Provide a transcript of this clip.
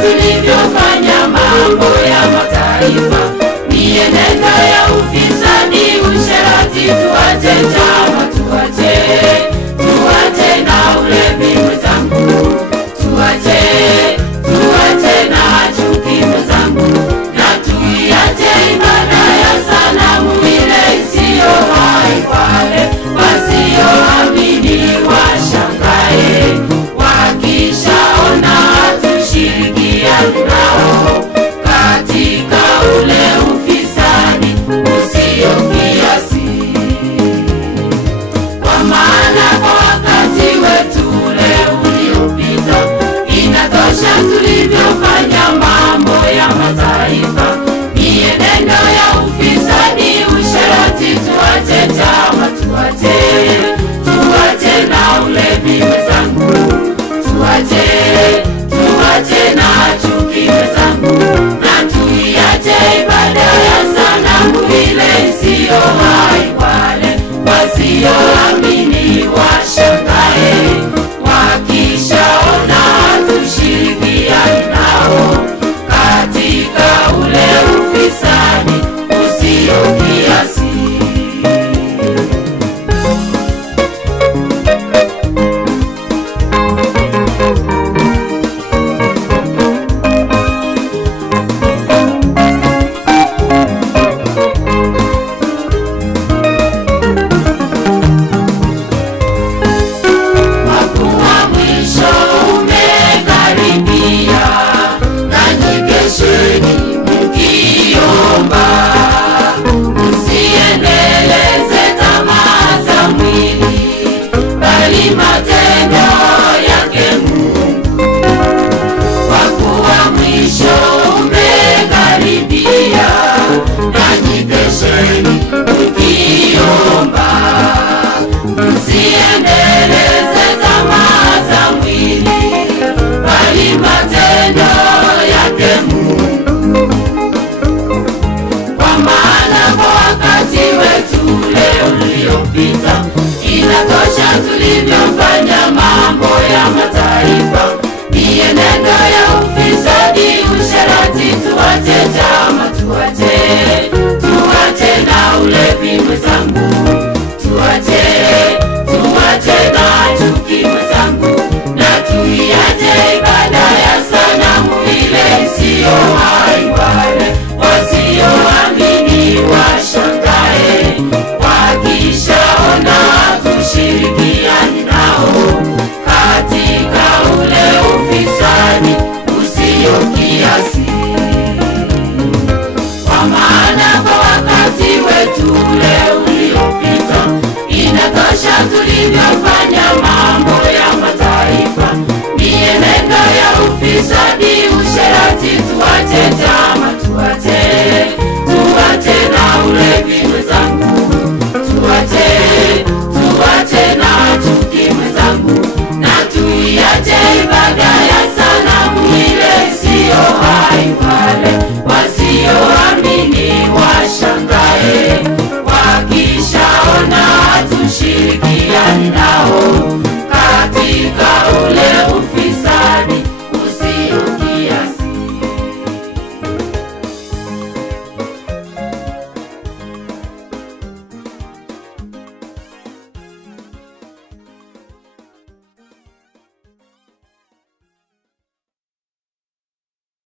Tulivyofanya mambo ya mataifa, mienendo ya ufisadi, usherati, tuache chama, tuache na ulevi mwenzangu, tuache na chuki mwenzangu, na tuiache ibada ya sanamu ile isiyo hai. Wale wasioamini washangae wakishaona nao katika ule ufisadi usio kiasi. Kwa maana kwa wakati wetu ule uliopita, inatosha tulivyofanya mambo ya mataifa, mienendo ya ufisadi, usherati, tuache chama, tuache na ulevi mwenzangu, tuache na chuki mwenzangu, na tuiache ibada ya sanamu ile isiyo hai. Wale wasioamini washangae wakishaona tushirikiane nao katika ule ufisadi usio kiasi. Matendo yake Mungu, kwa kuwa mwisho umekaribia. Nanyi kesheni mkiomba, msiendeleze tamaa za mwili, bali matendo yake Mungu. Kwa maana kwa wakati wetu ule uliopita, inatosha tulivyofanya mambo ya mataifa, mienendo ya ufisadi, usherati, tuache chama, tuache na ulevi mwenzangu,